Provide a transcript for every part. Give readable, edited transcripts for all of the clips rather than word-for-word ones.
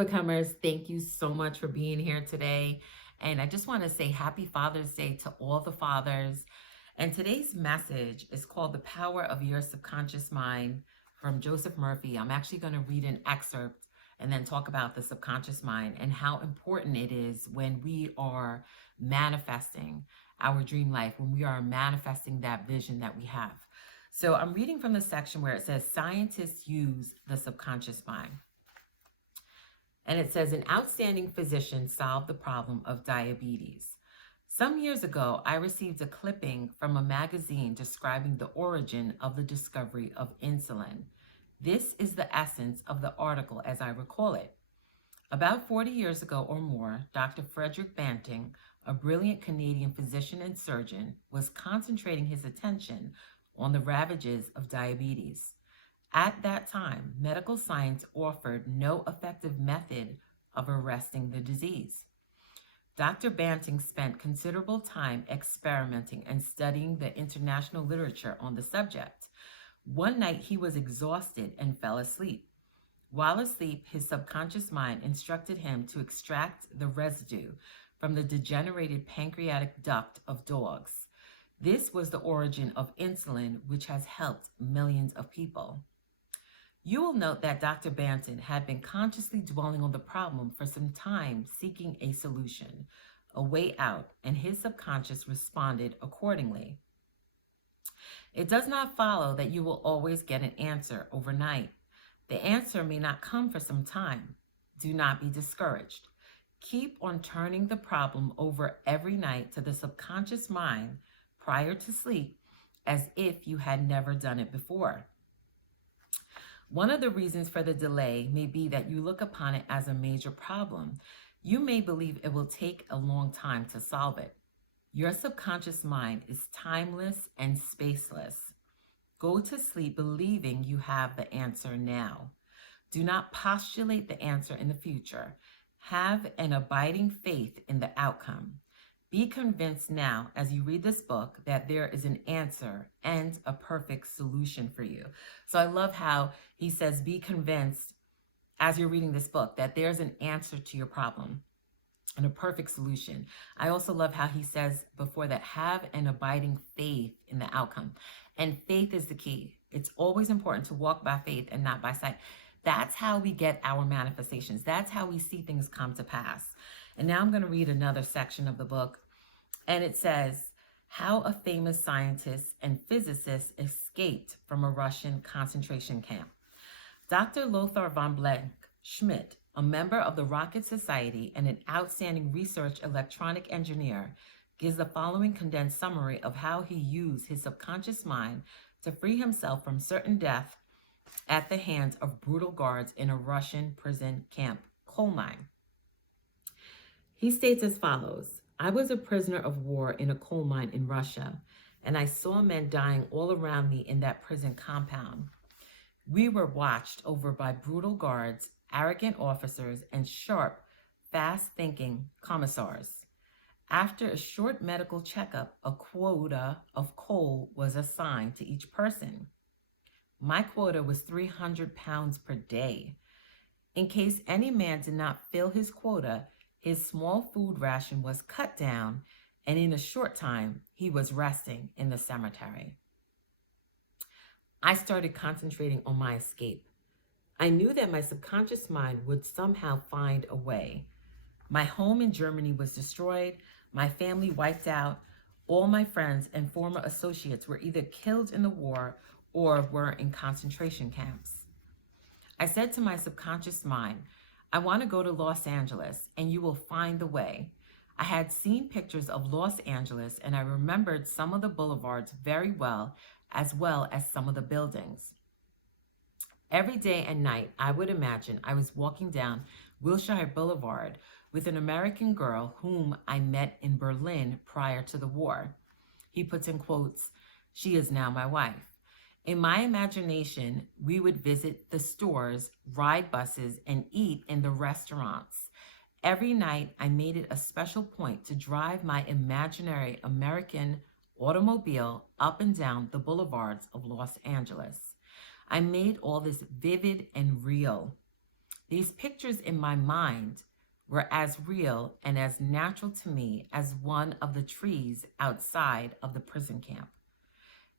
Overcomers, thank you so much for being here today. And I just want to say happy Father's Day to all the fathers. And today's message is called The Power of Your Subconscious Mind from Joseph Murphy. I'm actually going to read an excerpt and then talk about the subconscious mind and how important it is when we are manifesting our dream life, when we are manifesting that vision that we have. So I'm reading from the section where it says scientists use the subconscious mind. And it says, an outstanding physician solved the problem of diabetes. Some years ago, I received a clipping from a magazine describing the origin of the discovery of insulin. This is the essence of the article as I recall it. About 40 years ago or more, Dr. Frederick Banting, a brilliant Canadian physician and surgeon, was concentrating his attention on the ravages of diabetes. At that time, medical science offered no effective method of arresting the disease. Dr. Banting spent considerable time experimenting and studying the international literature on the subject. One night, he was exhausted and fell asleep. While asleep, his subconscious mind instructed him to extract the residue from the degenerated pancreatic duct of dogs. This was the origin of insulin, which has helped millions of people. You will note that Dr. Banton had been consciously dwelling on the problem for some time, seeking a solution, a way out, and his subconscious responded accordingly. It does not follow that you will always get an answer overnight. The answer may not come for some time. Do not be discouraged. Keep on turning the problem over every night to the subconscious mind prior to sleep as if you had never done it before. One of the reasons for the delay may be that you look upon it as a major problem. You may believe it will take a long time to solve it. Your subconscious mind is timeless and spaceless. Go to sleep believing you have the answer now. Do not postulate the answer in the future. Have an abiding faith in the outcome. Be convinced now as you read this book that there is an answer and a perfect solution for you. So I love how he says, be convinced as you're reading this book that there's an answer to your problem and a perfect solution. I also love how he says before that, have an abiding faith in the outcome. And faith is the key. It's always important to walk by faith and not by sight. That's how we get our manifestations. That's how we see things come to pass. And now I'm going to read another section of the book. And it says, how a famous scientist and physicist escaped from a Russian concentration camp. Dr. Lothar von Blank Schmidt, a member of the Rocket Society and an outstanding research electronic engineer, gives the following condensed summary of how he used his subconscious mind to free himself from certain death at the hands of brutal guards in a Russian prison camp coal mine. He states as follows, I was a prisoner of war in a coal mine in Russia, and I saw men dying all around me in that prison compound. We were watched over by brutal guards, arrogant officers, and sharp, fast-thinking commissars. After a short medical checkup, a quota of coal was assigned to each person. My quota was 300 pounds per day. In case any man did not fill his quota, his small food ration was cut down, and in a short time, he was resting in the cemetery. I started concentrating on my escape. I knew that my subconscious mind would somehow find a way. My home in Germany was destroyed, my family wiped out, all my friends and former associates were either killed in the war or were in concentration camps. I said to my subconscious mind, I want to go to Los Angeles and you will find the way. I had seen pictures of Los Angeles and I remembered some of the boulevards very well as some of the buildings. Every day and night, I would imagine I was walking down Wilshire Boulevard with an American girl whom I met in Berlin prior to the war. He puts in quotes, she is now my wife. In my imagination, we would visit the stores, ride buses, and eat in the restaurants. Every night, I made it a special point to drive my imaginary American automobile up and down the boulevards of Los Angeles. I made all this vivid and real. These pictures in my mind were as real and as natural to me as one of the trees outside of the prison camp.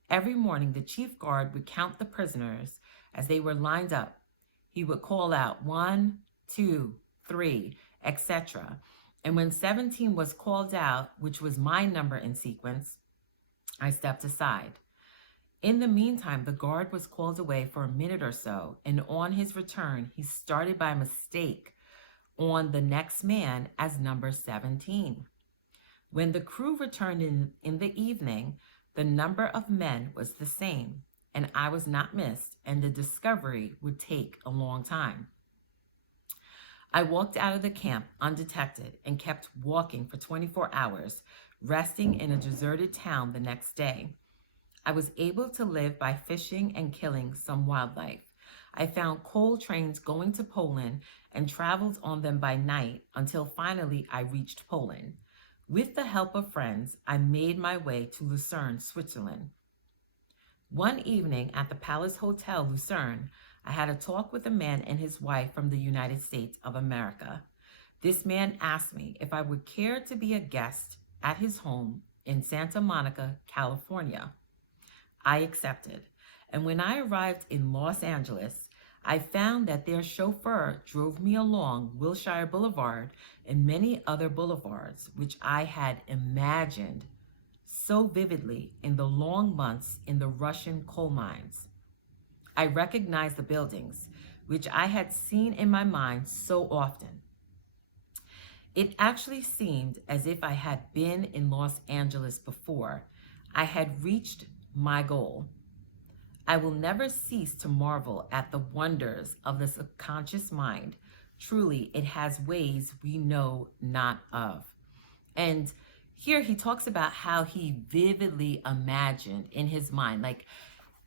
Every morning, the chief guard would count the prisoners as they were lined up. He would call out 1, 2, 3, etc. And when 17 was called out, which was my number in sequence, I stepped aside. In the meantime, the guard was called away for a minute or so, and on his return, he started by mistake on the next man as number 17. When the crew returned in the evening, the number of men was the same, and I was not missed, and the discovery would take a long time. I walked out of the camp undetected and kept walking for 24 hours, resting in a deserted town the next day. I was able to live by fishing and killing some wildlife. I found coal trains going to Poland and traveled on them by night until finally I reached Poland. With the help of friends, I made my way to Lucerne, Switzerland. One evening at the Palace Hotel, Lucerne, I had a talk with a man and his wife from the United States of America. This man asked me if I would care to be a guest at his home in Santa Monica, California. I accepted, and when I arrived in Los Angeles, I found that their chauffeur drove me along Wilshire Boulevard and many other boulevards, which I had imagined so vividly in the long months in the Russian coal mines. I recognized the buildings, which I had seen in my mind so often. It actually seemed as if I had been in Los Angeles before. I had reached my goal. I will never cease to marvel at the wonders of the subconscious mind. Truly, it has ways we know not of. And here he talks about how he vividly imagined in his mind, like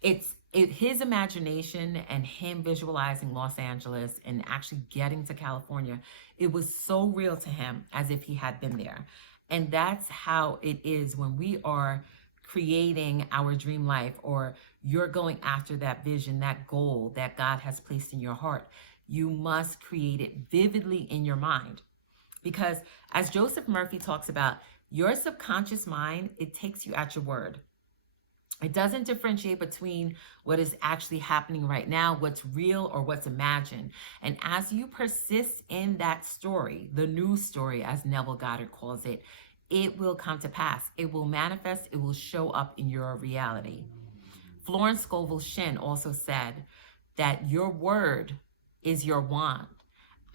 his imagination and him visualizing Los Angeles and actually getting to California, it was so real to him as if he had been there. And that's how it is when we are creating our dream life, or you're going after that vision, that goal that God has placed in your heart. You must create it vividly in your mind. Because as Joseph Murphy talks about, your subconscious mind, it takes you at your word. It doesn't differentiate between what is actually happening right now, what's real or what's imagined. And as you persist in that story, the new story, as Neville Goddard calls it, it will come to pass. It will manifest. It will show up in your reality. Florence Scovel Shinn also said that your word is your wand.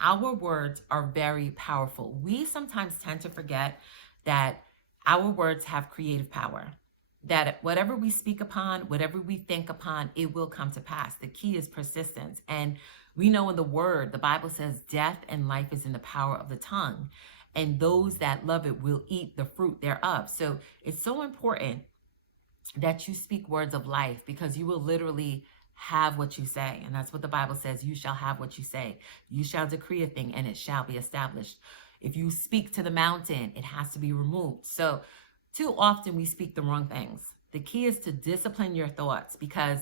Our words are very powerful. We sometimes tend to forget that our words have creative power, that whatever we speak upon, whatever we think upon, it will come to pass. The key is persistence. And we know in the word, the Bible says death and life is in the power of the tongue, and those that love it will eat the fruit thereof. So it's so important that you speak words of life, because you will literally have what you say. And that's what the Bible says. You shall have what you say. You shall decree a thing and it shall be established. If you speak to the mountain, it has to be removed. So too often we speak the wrong things. The key is to discipline your thoughts, because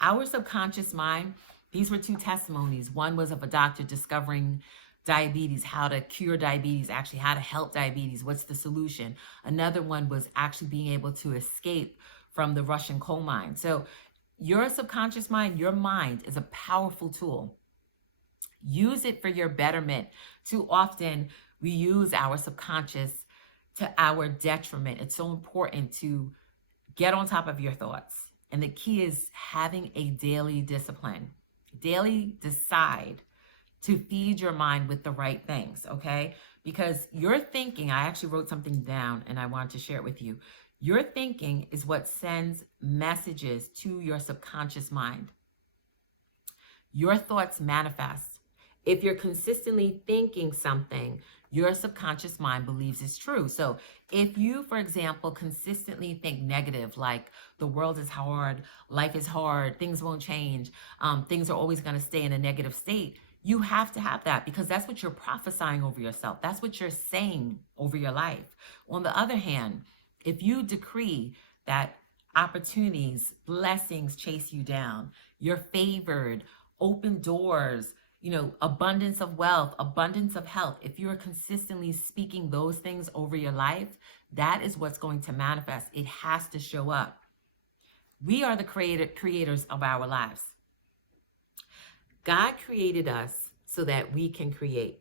our subconscious mind, these were two testimonies. One was of a doctor discovering diabetes, how to cure diabetes, actually how to help diabetes, what's the solution. Another one was actually being able to escape from the Russian coal mine. So your subconscious mind, your mind is a powerful tool. Use it for your betterment. Too often we use our subconscious to our detriment. It's so important to get on top of your thoughts. And the key is having a daily discipline. Daily decide to feed your mind with the right things, okay? Because your thinking, I actually wrote something down and I want to share it with you. Your thinking is what sends messages to your subconscious mind. Your thoughts manifest. If you're consistently thinking something, your subconscious mind believes it's true. So if you, for example, consistently think negative, like the world is hard, life is hard, things won't change, things are always going to stay in a negative state, you have to have that, because that's what you're prophesying over yourself. That's what you're saying over your life. On the other hand, if you decree that opportunities, blessings chase you down, you're favored, open doors, abundance of wealth, abundance of health. If you're consistently speaking those things over your life, that is what's going to manifest. It has to show up. We are the creators of our lives. God created us so that we can create.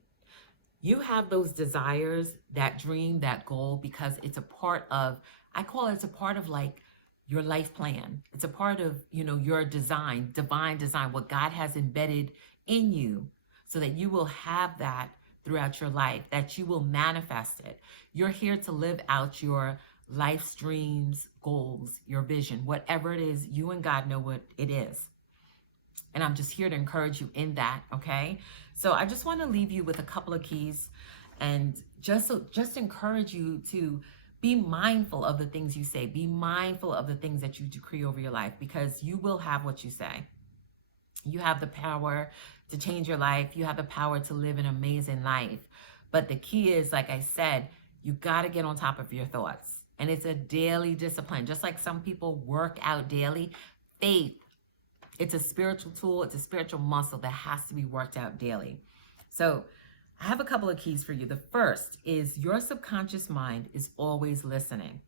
You have those desires, that dream, that goal, because it's a part of, I call it, it's a part of like your life plan. It's a part of, your design, divine design, what God has embedded in you so that you will have that throughout your life, that you will manifest it. You're here to live out your life's dreams, goals, your vision, whatever it is, you and God know what it is. And I'm just here to encourage you in that, okay? So I just want to leave you with a couple of keys and just encourage you to be mindful of the things you say. Be mindful of the things that you decree over your life, because you will have what you say. You have the power to change your life. You have the power to live an amazing life. But the key is, like I said, you got to get on top of your thoughts. And it's a daily discipline. Just like some people work out daily, faith, it's a spiritual tool. It's a spiritual muscle that has to be worked out daily. So I have a couple of keys for you. The first is your subconscious mind is always listening.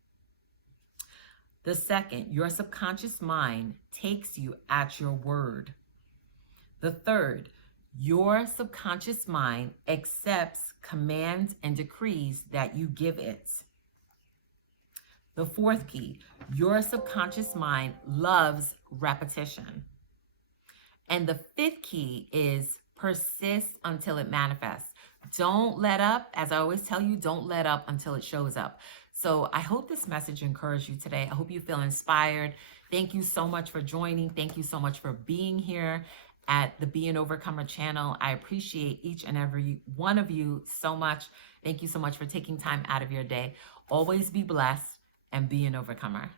The second, your subconscious mind takes you at your word. The third, your subconscious mind accepts commands and decrees that you give it. The fourth key, your subconscious mind loves repetition. And the fifth key is persist until it manifests. Don't let up. As I always tell you, don't let up until it shows up. So I hope this message encouraged you today. I hope you feel inspired. Thank you so much for joining. Thank you so much for being here at the Be an Overcomer channel. I appreciate each and every one of you so much. Thank you so much for taking time out of your day. Always be blessed and be an overcomer.